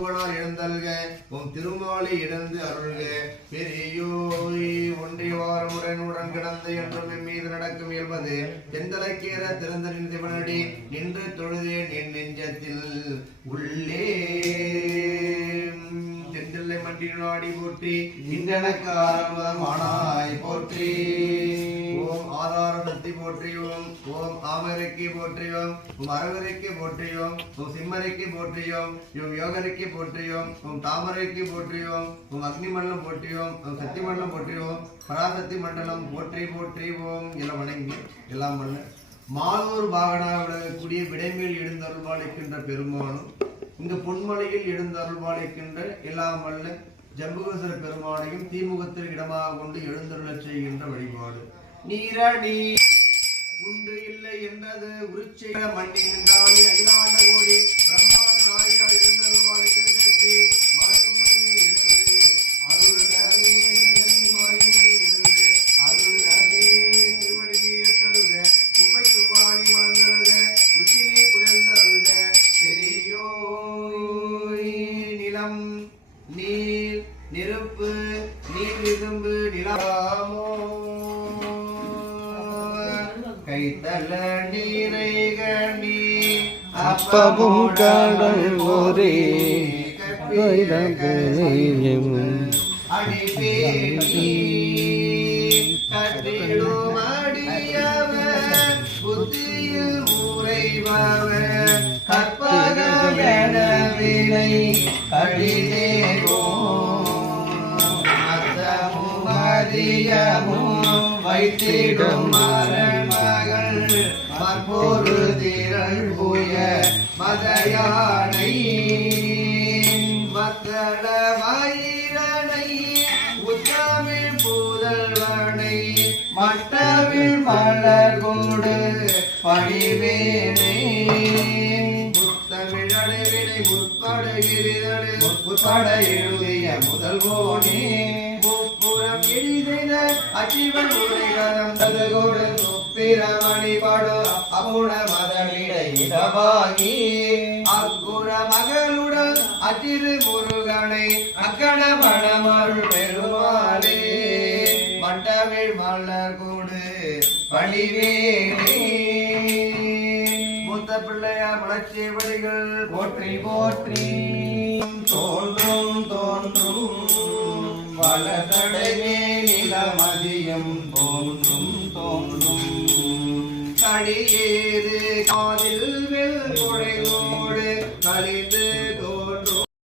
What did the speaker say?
எழுந்தல்க உம் திருமாலை இடந்து அருள்க பெரியோய் ஒன்றியவாரமுடன் கிடந்து என்றும் மீது நடக்கும் இயல்பது தெந்தலைக்கேற திறந்த நின்றவனடி நின்று தொழுதேன் என் நெஞ்சத்தில் உள்ளே தென்தில்லை மன்றினாடி போற்றி இன்றனக்கு ஆரம்பமானாய் போற்றி ஓம் ஆதார சக்தி போற்றியோம் ஓம் ஆமரைக்கு போற்றியோம் உம் அரவரைக்கு போற்றியோம் உம் சிம்மரைக்கு போற்றியோம் இவம் யோகரைக்கு போற்றியோம் உம் தாமரைக்கு போற்றியோம் உம் அக்னி மண்டலம் போற்றியோம் உம் சக்தி மண்டலம் போற்றியோம் பராசக்தி மண்டலம் போற்றி போற்றி ஓம் எல்லாம் வணங்கி எல்லாம் பண்ண மாலூர் பாகனா விளங்கக்கூடிய விடைமேல் எழுந்தருள்வாளிக்கின்ற பெருமானும் இந்த பொன்மலையில் எழுந்தருள்வாளிக்கின்ற எல்லாம் வல்ல ஜம்புகேஸ்வர பெருமானையும் தீமுகத்தில் இடமாக கொண்டு எழுந்தருளச் செய்கின்ற வழிபாடு நீரணி உண்டு இல்லை என்றது உருச்சை மண்ணி நின்றாலே அகிலாண்ட கோடி பிரம்மாண்ட நாயா எழுந்தருள்வாளிக்கின்ற மாயுமையை எழுந்து அருள்கவே மாயுமை எழுந்து அருள்கவே திருவடியை ஏற்றருக குப்பை துபாணி மலர்ந்தருக உச்சினை புகழ்ந்தருக பெரியோய் நிலம் நீர் நெருப்பு நீர் விதும்பு நிலாமோ கைத்தல நீரை கணி அப்பமும் கடல் ஒரே அடிபேடி கட்டிடும் அடியவர் புத்தியில் உறைபவர் கற்பகவினை கடிதேரோ அத்தமும் அதியமும் வைத்திடும் மகள் மற்பொரு திரள் புய மதையானை மத்தள மயிரனை உத்தமிழ் புதல்வனை மட்டவில் மலர் கொடு பணிவேனே முத்தமிழடைவினை முற்படுகிறதே முற்பட எழுதிய முதல்வோனே முப்புறம் எரிதென அச்சிவன் உரைகரம் ததுகோடு முப்பிரமணி படு அபுண மதனிடையிடவாகி அக்குற மகளுடன் அச்சிறு முருகனை அக்கண மணமருள் பெருமாளே மட்டவிழ் மலர் கூடு பணிவேனே மூத்த பிள்ளையார் மலச்சேவடிகள் போற்றி போற்றி தோன்றும் தோன்றும் வளர்தடை